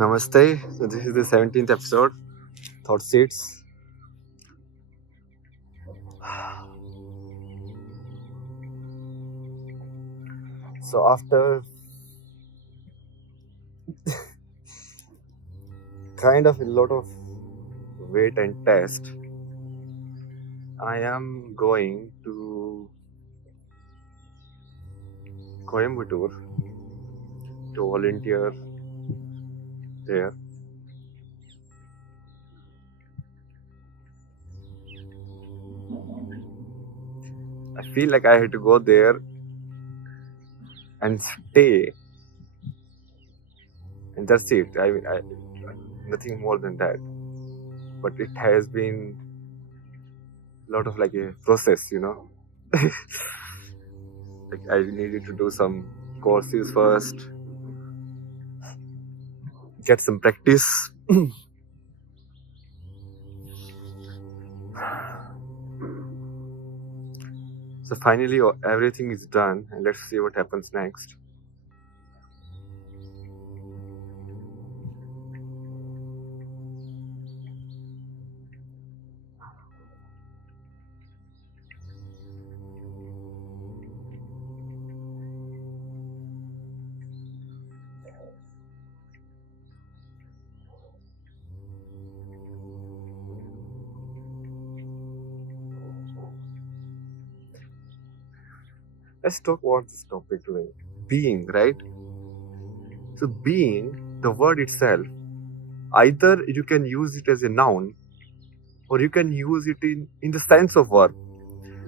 Namaste. So this is the 17th episode, ThoughtSeeds. So after kind of a lot of wait and test, I am going to Coimbatore to volunteer there. I feel like I had to go there and stay, and that's it. I nothing more than that. But it has been a lot of like a process, Like I needed to do some courses first, get some practice. So finally everything is done, and let's see what happens next. Let's talk about this topic today. Being, right? So being, the word itself, either you can use it as a noun or you can use it in the sense of verb.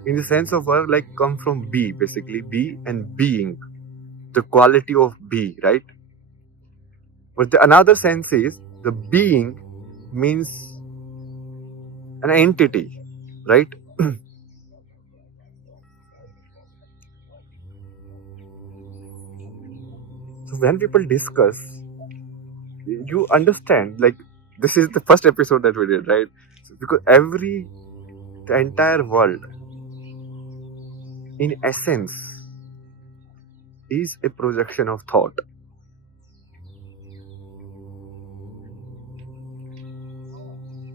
In the sense of verb, like come from be, basically be and being, the quality of be, right? But the another sense is the being means an entity, right? So when people discuss, you understand, like this is the first episode that we did, right? So because the entire world, in essence, is a projection of thought.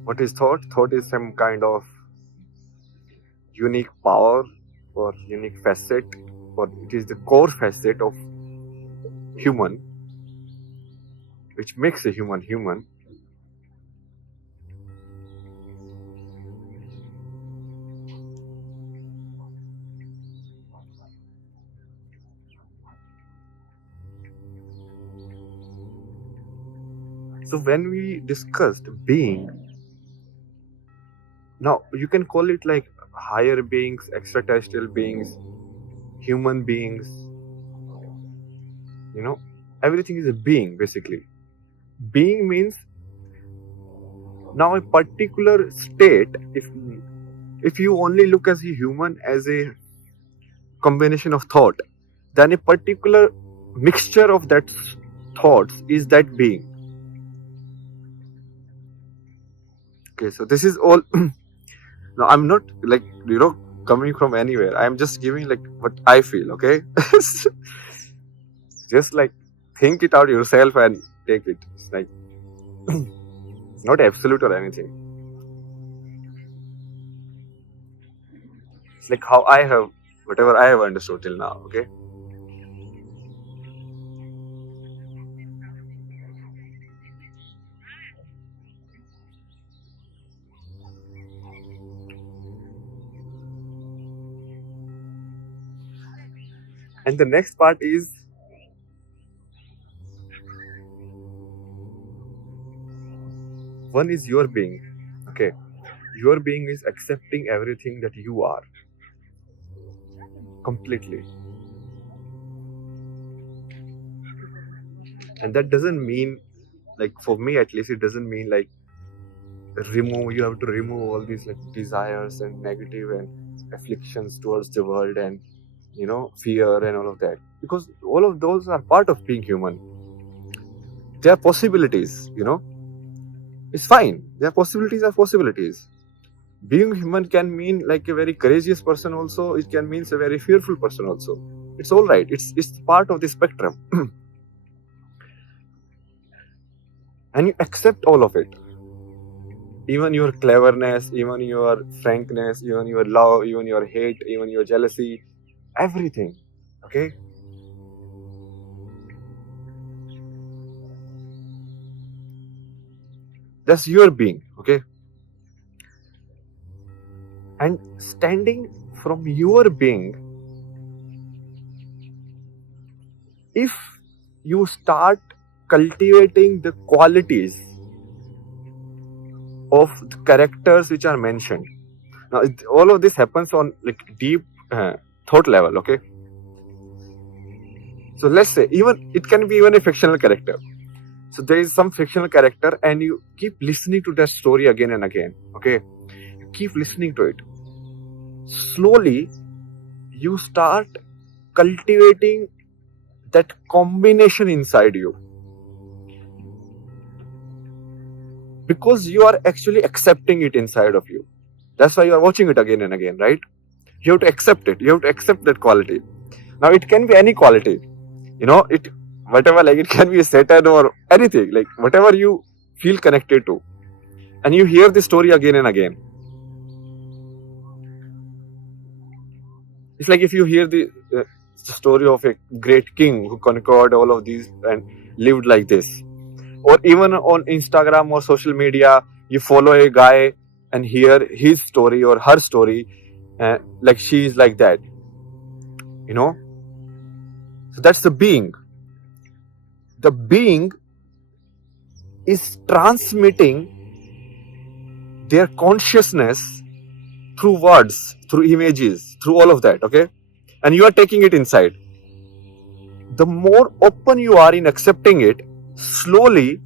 What is thought? Thought is some kind of unique power or unique facet, or it is the core facet of human, which makes a human human. So when we discussed being, now you can call it like higher beings, extraterrestrial beings, human beings, everything is a being basically. Being means now a particular state. If you only look as a human as a combination of thought, then a particular mixture of that thoughts is that being. Okay, so this is all. No, I'm not like coming from anywhere. I'm just giving like what I feel. Okay, just like think it out yourself and take it. It's like it's not absolute or anything. It's like how I have whatever I have understood till now. Okay. And the next part is one is your being. Okay. Your being is accepting everything that you are completely. And that doesn't mean, like for me at least, it doesn't mean like you have to remove all these like desires and negative and afflictions towards the world and fear and all of that, because all of those are part of being human. There are possibilities, it's fine. There are possibilities. Being human can mean like a very courageous person also. It can mean a very fearful person also. It's all right. It's part of the spectrum. and you accept all of it, even your cleverness, even your frankness, even your love, even your hate, even your jealousy, everything. Okay, that's your being. Okay, and standing from your being, if you start cultivating the qualities of the characters which are mentioned. Now all of this happens on like deep thought level. Okay, so let's say even it can be even a fictional character. So there is some fictional character and you keep listening to that story again and again. Okay, you keep listening to it. Slowly you start cultivating that combination inside you, because you are actually accepting it inside of you. That's why you are watching it again and again, right? You have to accept it. You have to accept that quality. Now it can be any quality, it whatever, like it can be a Satan or anything, like whatever you feel connected to, and you hear the story again and again. It's like if you hear the story of a great king who conquered all of these and lived like this, or even on Instagram or social media, you follow a guy and hear his story or her story, like she is like that, so that's the being. The being is transmitting their consciousness through words, through images, through all of that. Okay, and you are taking it inside. The more open you are in accepting it, slowly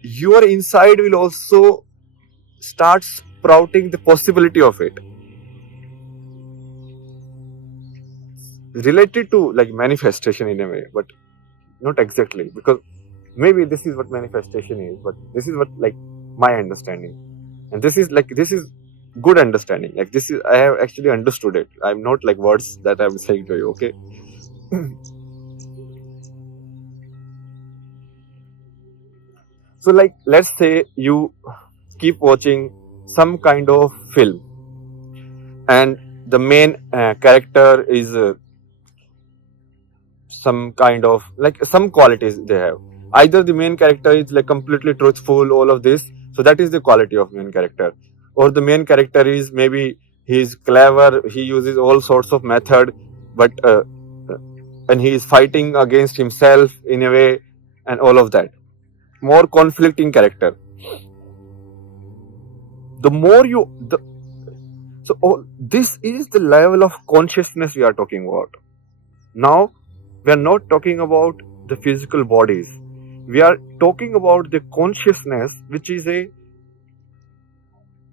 your inside will also start sprouting the possibility of it, related to like manifestation in a way, but not exactly, because maybe this is what manifestation is, but this is what like my understanding, and this is good understanding. Like this is, I have actually understood it. I'm not like words that I'm saying to you. Okay. So like let's say you keep watching some kind of film, and the main character is some kind of like some qualities they have. Either the main character is like completely truthful, all of this, so that is the quality of main character, or the main character is maybe he's clever, he uses all sorts of method, but and he is fighting against himself in a way, and all of that, more conflicting character. The more you the so all, this is the level of consciousness we are talking about. Now we are not talking about the physical bodies, we are talking about the consciousness, which is a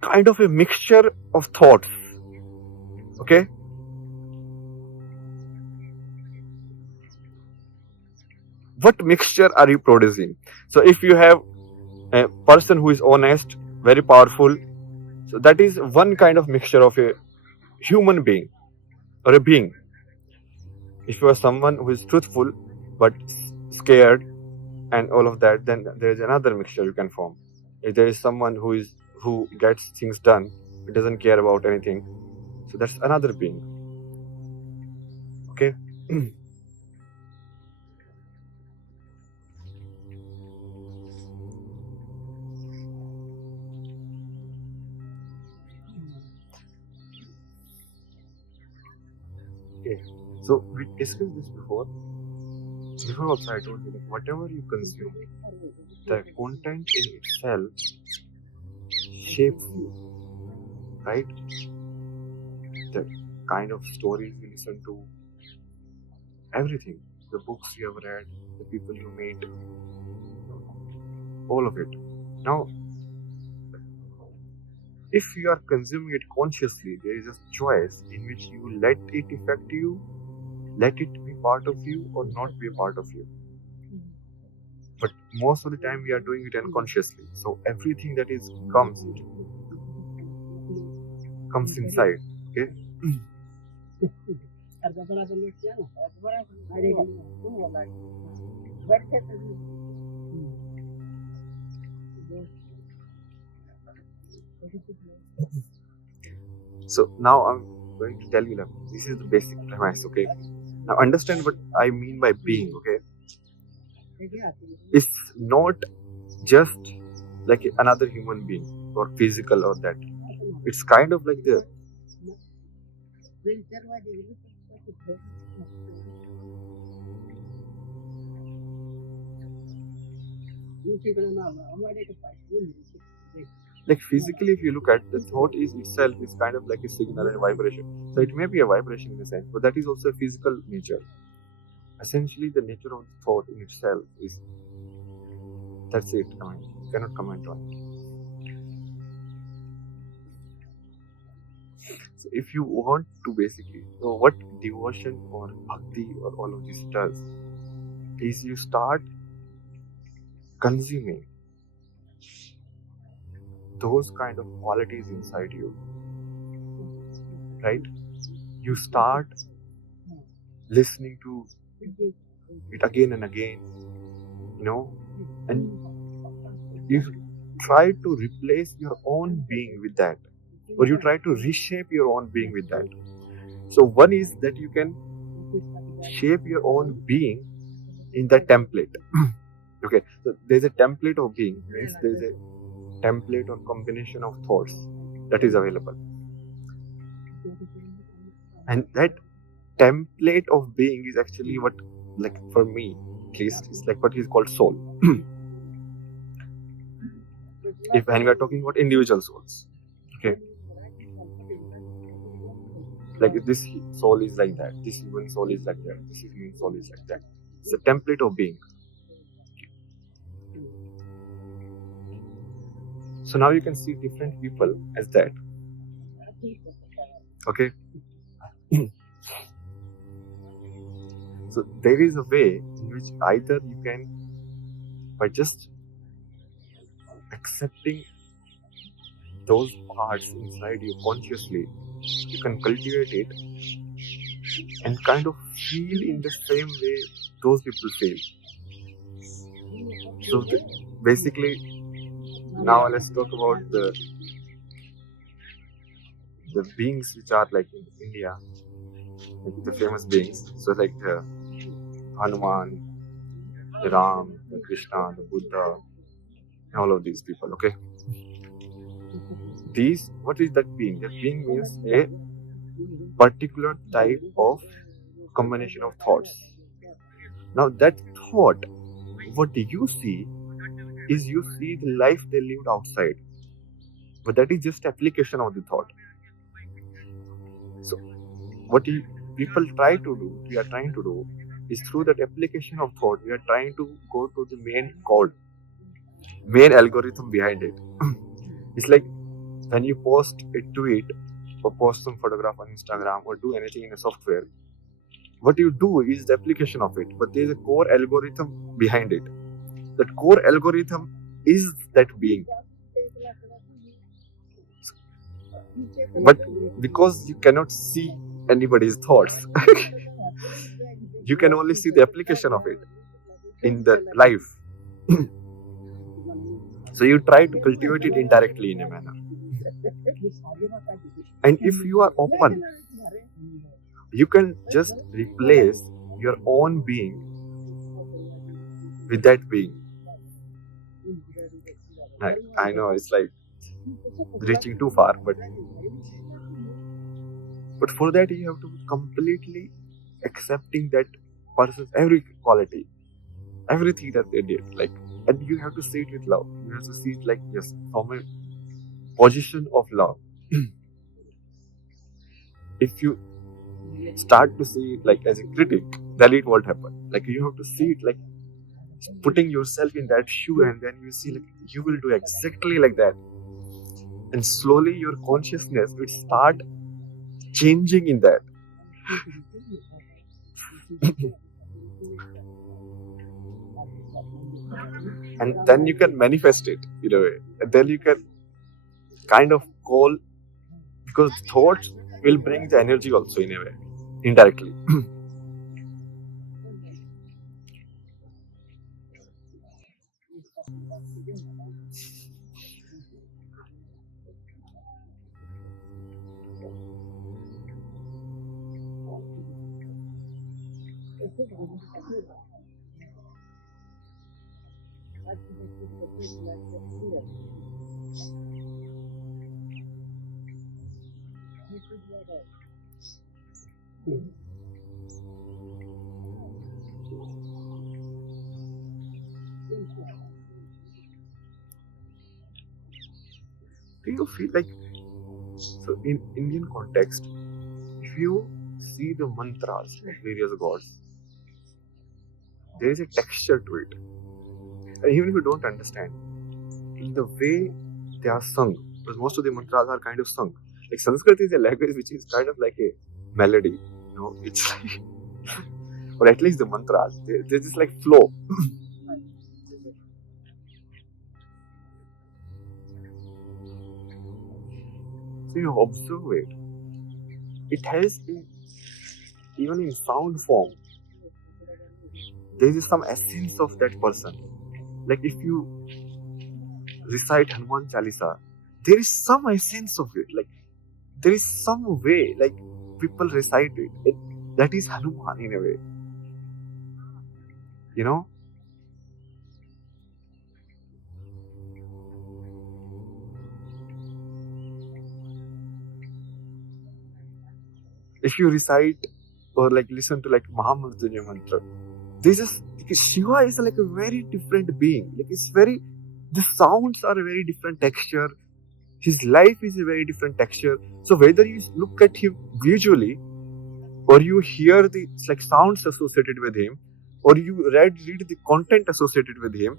kind of a mixture of thoughts. Okay, what mixture are you producing? So if you have a person who is honest, very powerful, so that is one kind of mixture of a human being or a being. If you are someone who is truthful but scared and all of that, then there is another mixture you can form. If there is someone who gets things done, he doesn't care about anything, so that's another being. Okay. Okay, so we discussed this before also. I told you that whatever you consume, the content in itself shapes you, right? The kind of stories you listen to, everything, the books you have read, the people you meet, all of it. Now, if you are consuming it consciously, there is a choice in which you let it affect you, let it be part of you, or not be a part of you. But most of the time we are doing it unconsciously. So everything that is comes inside. Okay. So now I'm going to tell you, like, this is the basic premise, okay? Now understand what I mean by being, okay? It's not just like another human being or physical or that. It's kind of like the like physically, if you look at the thought is itself is kind of like a signal and vibration. So it may be a vibration in a sense, but that is also a physical nature. Essentially, the nature of the thought in itself is that's it. I mean, you cannot comment on it. So if you want to basically know what devotion or bhakti or all of this does, is you start consuming those kind of qualities inside you, right? You start listening to it again and again, and you try to replace your own being with that, or you try to reshape your own being with that. So one is that you can shape your own being in that template. Okay, so there's a template of being, means there's a template or combination of thoughts that is available, and that template of being is actually what, like for me at least, is like what is called soul. When we are talking about individual souls, okay, like this soul is like that, this human soul is like that, this human soul is like that. It's a template of being. So now you can see different people as that. Okay. So there is a way in which either you can, by just accepting those parts inside you consciously, you can cultivate it and kind of feel in the same way those people feel. So basically, now let's talk about the beings which are like in India, like the famous beings. So like the Hanuman, the Ram, the Krishna, the Buddha, all of these people, okay? What is that being? That being means a particular type of combination of thoughts. Now that thought, what you see is you see the life they lived outside, but that is just application of the thought. So what people try to do, we are trying to do, is through that application of thought, we are trying to go to the main code, main algorithm behind it. It's like when you post a tweet or post some photograph on Instagram or do anything in a software, what you do is the application of it, but there is a core algorithm behind it. That core algorithm is that being. But because you cannot see anybody's thoughts, you can only see the application of it in the life. So you try to cultivate it indirectly in a manner. And if you are open, you can just replace your own being with that being. I know it's like reaching too far, but for that you have to be completely accepting that person's every quality, everything that they did, like, and you have to see it with love. You have to see it like, yes, from a position of love. If you start to see it like as a critic, then it won't happen. Like you have to see it like putting yourself in that shoe, and then you see like you will do exactly like that, and slowly your consciousness will start changing in that. And then you can manifest it in a way, and then you can kind of call, because thoughts will bring the energy also in a way, indirectly. Do you feel like, so in Indian context, if you see the mantras of various gods, there is a texture to it. And even if you don't understand, in the way they are sung, because most of the mantras are kind of sung. Like Sanskrit is a language which is kind of like a melody, it's like, or at least the mantras, they just like flow. So you observe it. It has even in sound form, there is some essence of that person. Like if you recite Hanuman Chalisa, there is some essence of it. Like there is some way, like people recite it. That is Hanuman in a way. If you recite or like listen to like Mahamrityunjaya mantra, Shiva is like a very different being. Like the sounds are a very different texture. His life is a very different texture. So whether you look at him visually, or you hear the like sounds associated with him, or you read the content associated with him,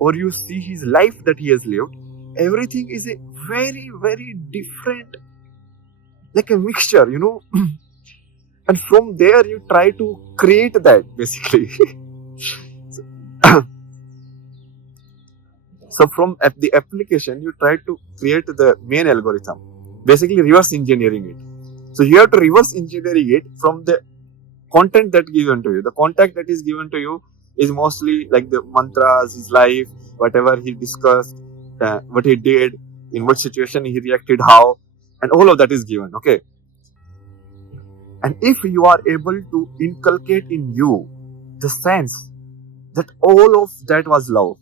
or you see his life that he has lived, everything is a very, very different, like a mixture, and from there you try to create that basically. So from the application, you try to create the main algorithm, basically reverse engineering it. So you have to reverse engineering it from the content that is given to you. The content that is given to you is mostly like the mantras, his life, whatever he discussed, what he did, in what situation he reacted, how, and all of that is given. Okay. And if you are able to inculcate in you the sense that all of that was love,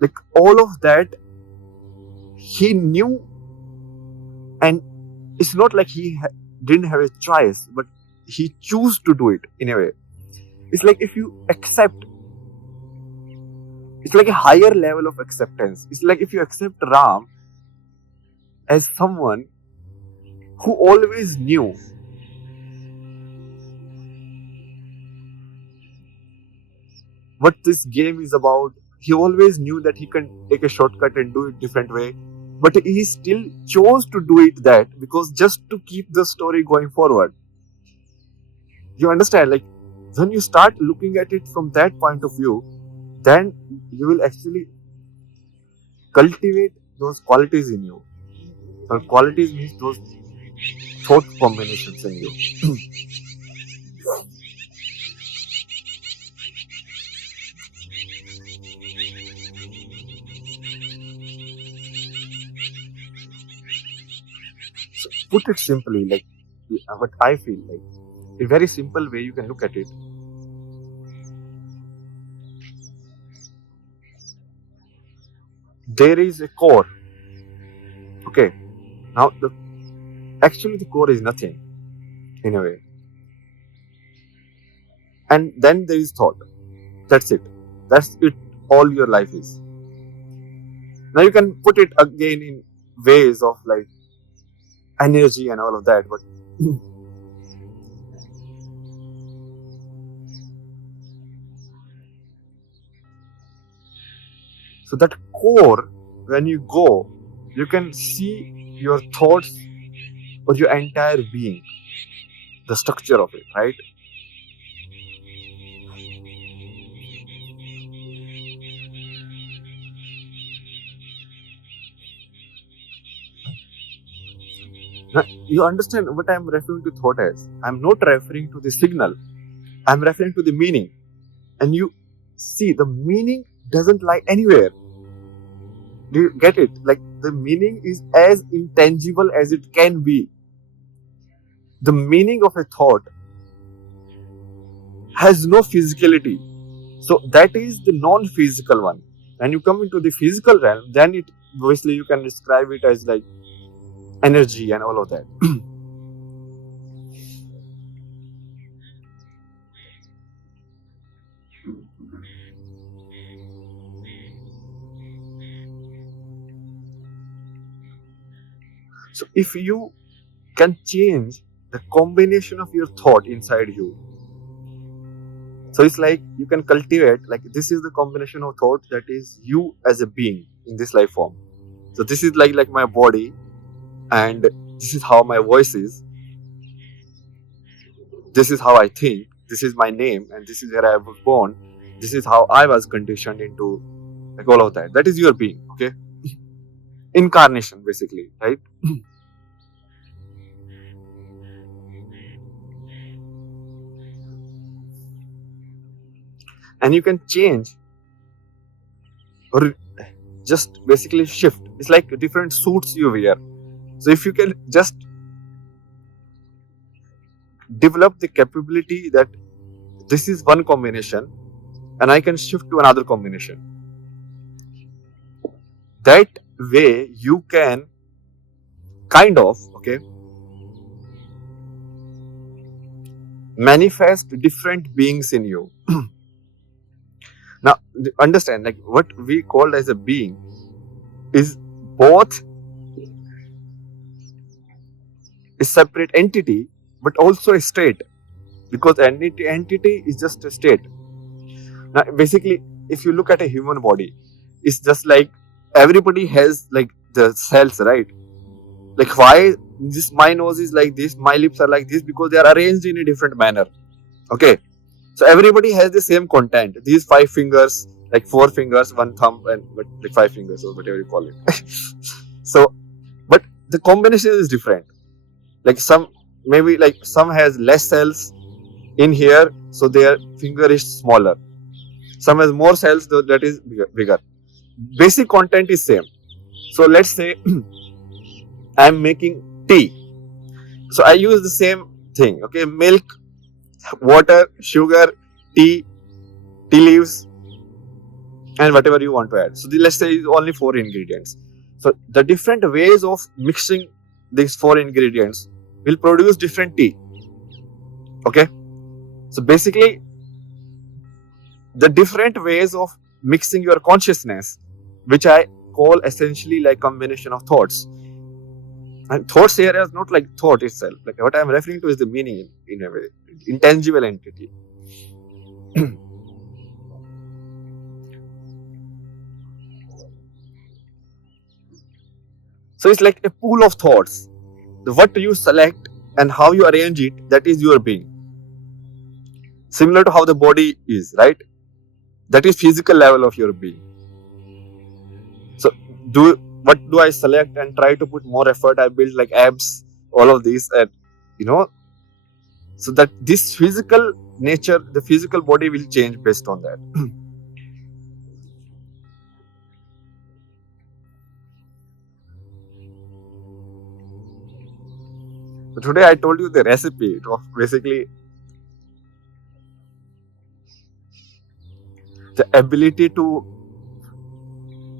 like all of that he knew, and it's not like he didn't have a choice, but he chose to do it in a way. It's like if you accept, it's like a higher level of acceptance. It's like if you accept Ram as someone who always knew what this game is about. He always knew that he can take a shortcut and do it different way, but he still chose to do it that because just to keep the story going forward. You understand? Like when you start looking at it from that point of view, then you will actually cultivate those qualities in you. And qualities means those thought combinations in you. So put it simply, like what I feel like, a very simple way you can look at it. There is a core. Okay. Now actually the core is nothing in a way. And then there is thought. That's it. That's it. All your life is. Now you can put it again in ways of like energy and all of that, but so that core, when you go, you can see your thoughts or your entire being, the structure of it, right? Now, you understand what I am referring to thought as? I am not referring to the signal. I am referring to the meaning. And you see, the meaning doesn't lie anywhere. Do you get it? Like the meaning is as intangible as it can be. The meaning of a thought has no physicality. So that is the non-physical one. And you come into the physical realm, then it obviously you can describe it as like energy and all of that. So if you can change the combination of your thought inside you, so it's like you can cultivate, like this is the combination of thought that is you as a being in this life form. So this is like my body, and this is how my voice is, this is how I think, this is my name, and this is where I was born, this is how I was conditioned into, like all of that. That is your being, okay? Incarnation, basically, right? And you can change or just basically shift. It's like different suits you wear. So if you can just develop the capability that this is one combination and I can shift to another combination, that way you can kind of, okay, manifest different beings in you. Now understand, like what we call as a being is both a separate entity but also a state, because entity is just a state. Now basically if you look at a human body, it's just like everybody has like the cells, right? Like why this, my nose is like this, my lips are like this, because they are arranged in a different manner, okay? So everybody has the same content. These 5 fingers, like 4 fingers, 1 thumb, and but like 5 fingers or whatever you call it. So, but the combination is different. Like some, maybe like some has less cells in here, so their finger is smaller. Some has more cells, though that is bigger. Basic content is same. So let's say I am making tea. So I use the same thing, okay? Milk, water, sugar, tea leaves, and whatever you want to add. So let's say only 4 ingredients. So the different ways of mixing these 4 ingredients will produce different tea, okay? So basically the different ways of mixing your consciousness, which I call essentially like combination of thoughts. And thoughts here is not like thought itself. Like what I am referring to is the meaning in a way, intangible entity. So it's like a pool of thoughts. What you select and how you arrange it, that is your being. Similar to how the body is, right? That is physical level of your being. So what do I select and try to put more effort? I build like abs, all of these, and you know, so that this physical nature, the physical body will change based on that. So today I told you the recipe of basically the ability to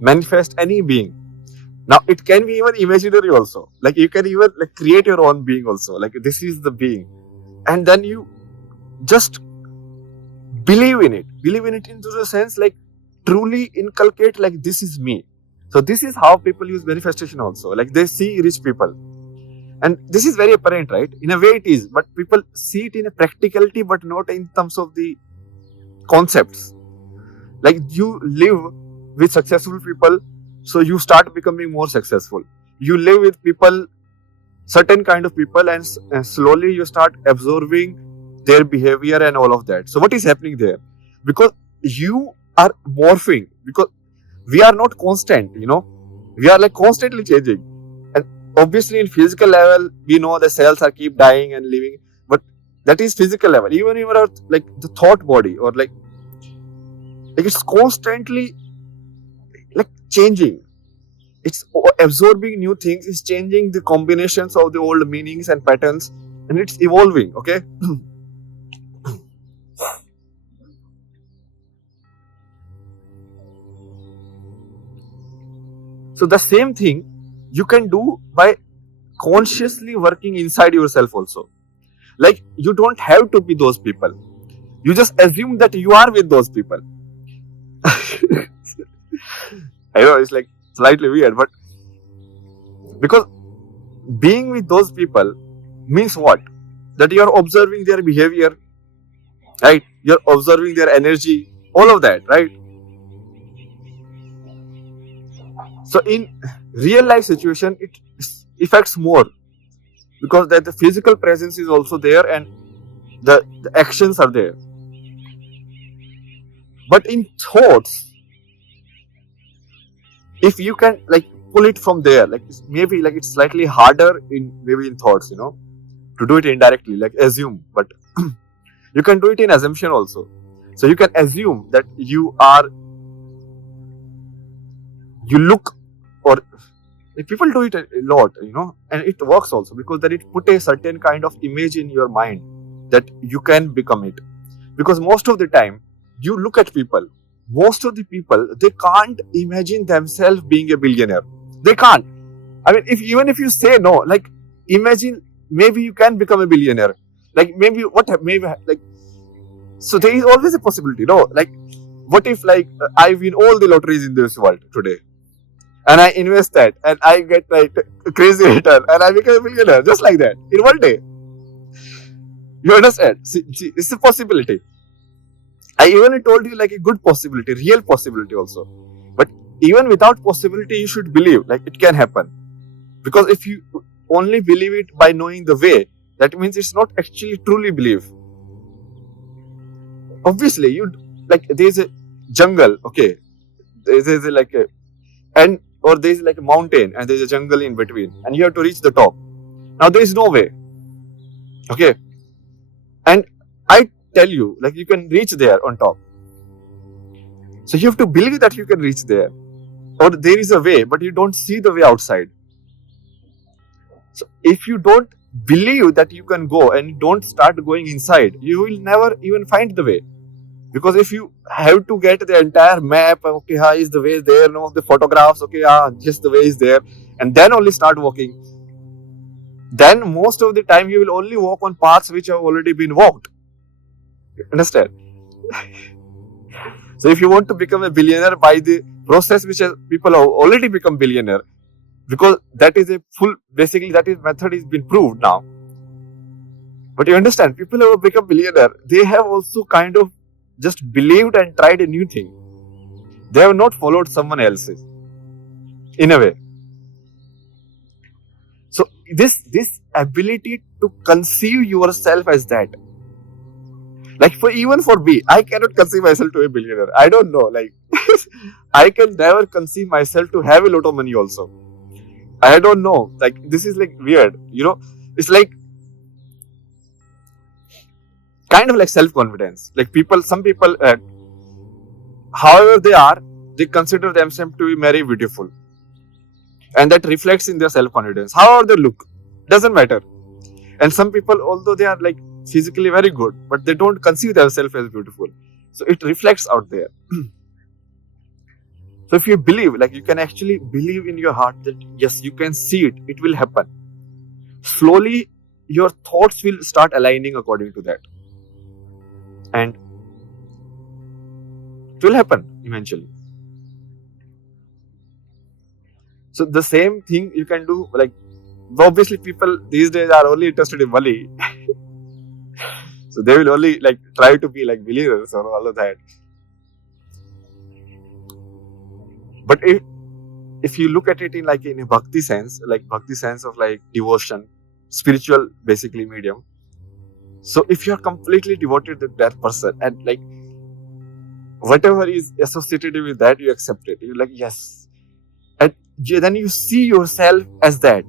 manifest any being. Now it can be even imaginary also. Like you can even like create your own being also. Like this is the being, and then you just believe in it. Believe in it into the sense like truly inculcate like this is me. So this is how people use manifestation also. Like they see rich people, and this is very apparent, right? In a way it is, but people see it in a practicality, but not in terms of the concepts. Like you live with successful people, so you start becoming more successful. You live with people, certain kind of people, and slowly you start absorbing their behavior and all of that. So what is happening there? Because you are morphing, because we are not constant, you know, we are like constantly changing. And obviously in physical level, we know the cells are keep dying and living, but that is physical level. Even like the thought body, or like it's constantly like changing. It's absorbing new things, it's changing the combinations of the old meanings and patterns, and it's evolving, okay? So the same thing you can do by consciously working inside yourself also. Like, you don't have to be those people. You just assume that you are with those people. I know it's like slightly weird, but because being with those people means what? That you are observing their behavior, right? You're observing their energy, all of that, right? So in real life situation, it affects more because that the physical presence is also there and the actions are there. But in thoughts, if you can like pull it from there, like maybe like it's slightly harder in thoughts, to do it indirectly, like assume, but you can do it in assumption also. So you can assume that you look, or like people do it a lot, and it works also because then it put a certain kind of image in your mind that you can become it. Because most of the time you look at people, most of the people, they can't imagine themselves being a billionaire. They can't. I mean, even if you say no, like imagine maybe you can become a billionaire. Like maybe so there is always a possibility, like what if like I win all the lotteries in this world today and I invest that and I get like a crazy return and I become a billionaire just like that in one day. You understand? See, it's a possibility. I even told you like a good possibility, real possibility also. But even without possibility, you should believe like it can happen. Because if you only believe it by knowing the way, that means it's not actually truly belief. Obviously, there's a jungle, okay, there's like a, and or there's like a mountain and there's a jungle in between and you have to reach the top. Now there is no way, okay, and I tell you like you can reach there on top. So you have to believe that you can reach there, or there is a way but you don't see the way outside. So if you don't believe that you can go and don't start going inside, you will never even find the way. Because if you have to get the entire map, okay, is the way there, the photographs, okay, just the way is there, and then only start walking, then most of the time you will only walk on paths which have already been walked. Understand? So if you want to become a billionaire by the process which people have already become billionaire, because that is a full, basically that is method is been proved now. But you understand, people who have become billionaire, they have also kind of just believed and tried a new thing. They have not followed someone else's, in a way. So this ability to conceive yourself as that, like even for me, I cannot conceive myself to a billionaire. I don't know, like I can never conceive myself to have a lot of money also. I don't know, like this is like weird, it's like kind of like self-confidence. Like some people, however they are, they consider themselves to be very beautiful, and that reflects in their self-confidence. However they look, doesn't matter. And some people, although they are like physically very good, but they don't conceive themselves as beautiful, so it reflects out there. So if you believe, like you can actually believe in your heart that yes, you can see it, it will happen. Slowly your thoughts will start aligning according to that, and it will happen eventually. So the same thing you can do, like obviously people these days are only interested in money. So they will only like try to be like billionaires or all of that. But if you look at it in a bhakti sense, like bhakti sense of like devotion, spiritual basically medium. So if you are completely devoted to that person and like whatever is associated with that, you accept it. You're like, yes. And then you see yourself as that.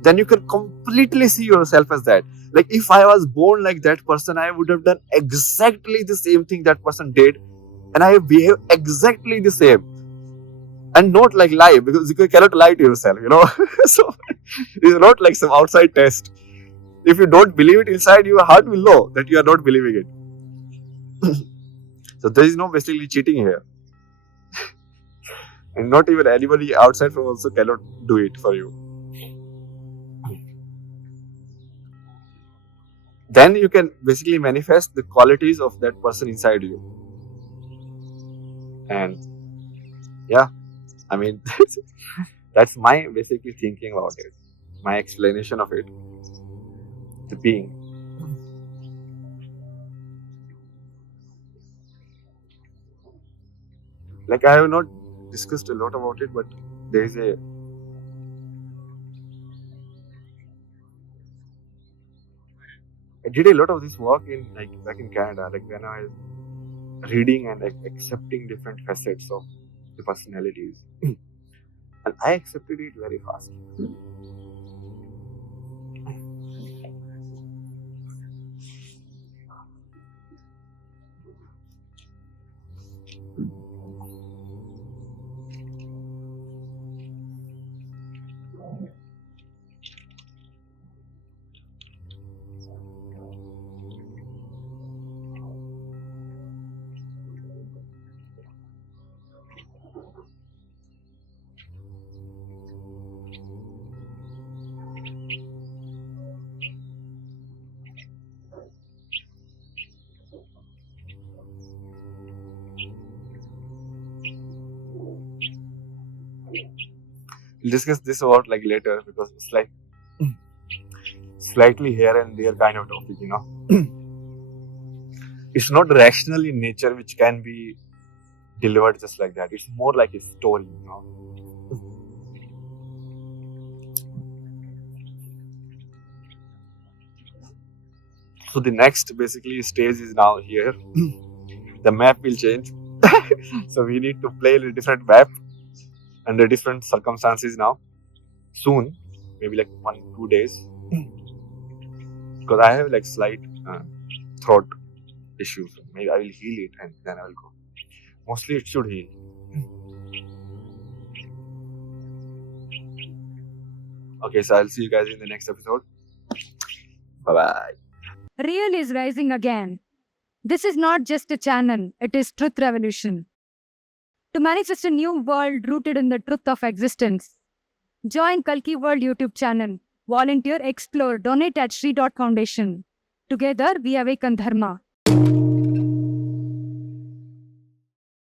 Then you can completely see yourself as that. Like if I was born like that person, I would have done exactly the same thing that person did, and I behave exactly the same. And not like lie, because you cannot lie to yourself, So it's not like some outside test. If you don't believe it inside, your heart will know that you are not believing it. So there is no basically cheating here. And not even anybody outside from also cannot do it for you. Then you can basically manifest the qualities of that person inside you. And yeah, I mean, that's my basically thinking about it, my explanation of it, the being. Like, I have not discussed a lot about it, but there is I did a lot of this work in back in Canada, like when I was reading and accepting different facets of the personalities. And I accepted it very fast. We'll discuss this about like later, because it's like slightly here and there kind of topic, you know. It's not rational in nature, which can be delivered just like that. It's more like a story, you know. So the next basically stage is now here. The map will change. So we need to play a different map under different circumstances now. Soon, maybe like 1-2 days. Because I have like slight throat issues. Maybe I will heal it and then I will go. Mostly it should heal. Okay, so I'll see you guys in the next episode. Bye-bye. Real is rising again. This is not just a channel, it is truth revolution. To manifest a new world rooted in the truth of existence, join Kalki World YouTube channel. Volunteer, explore, donate at Shri Foundation. Together we awaken Dharma.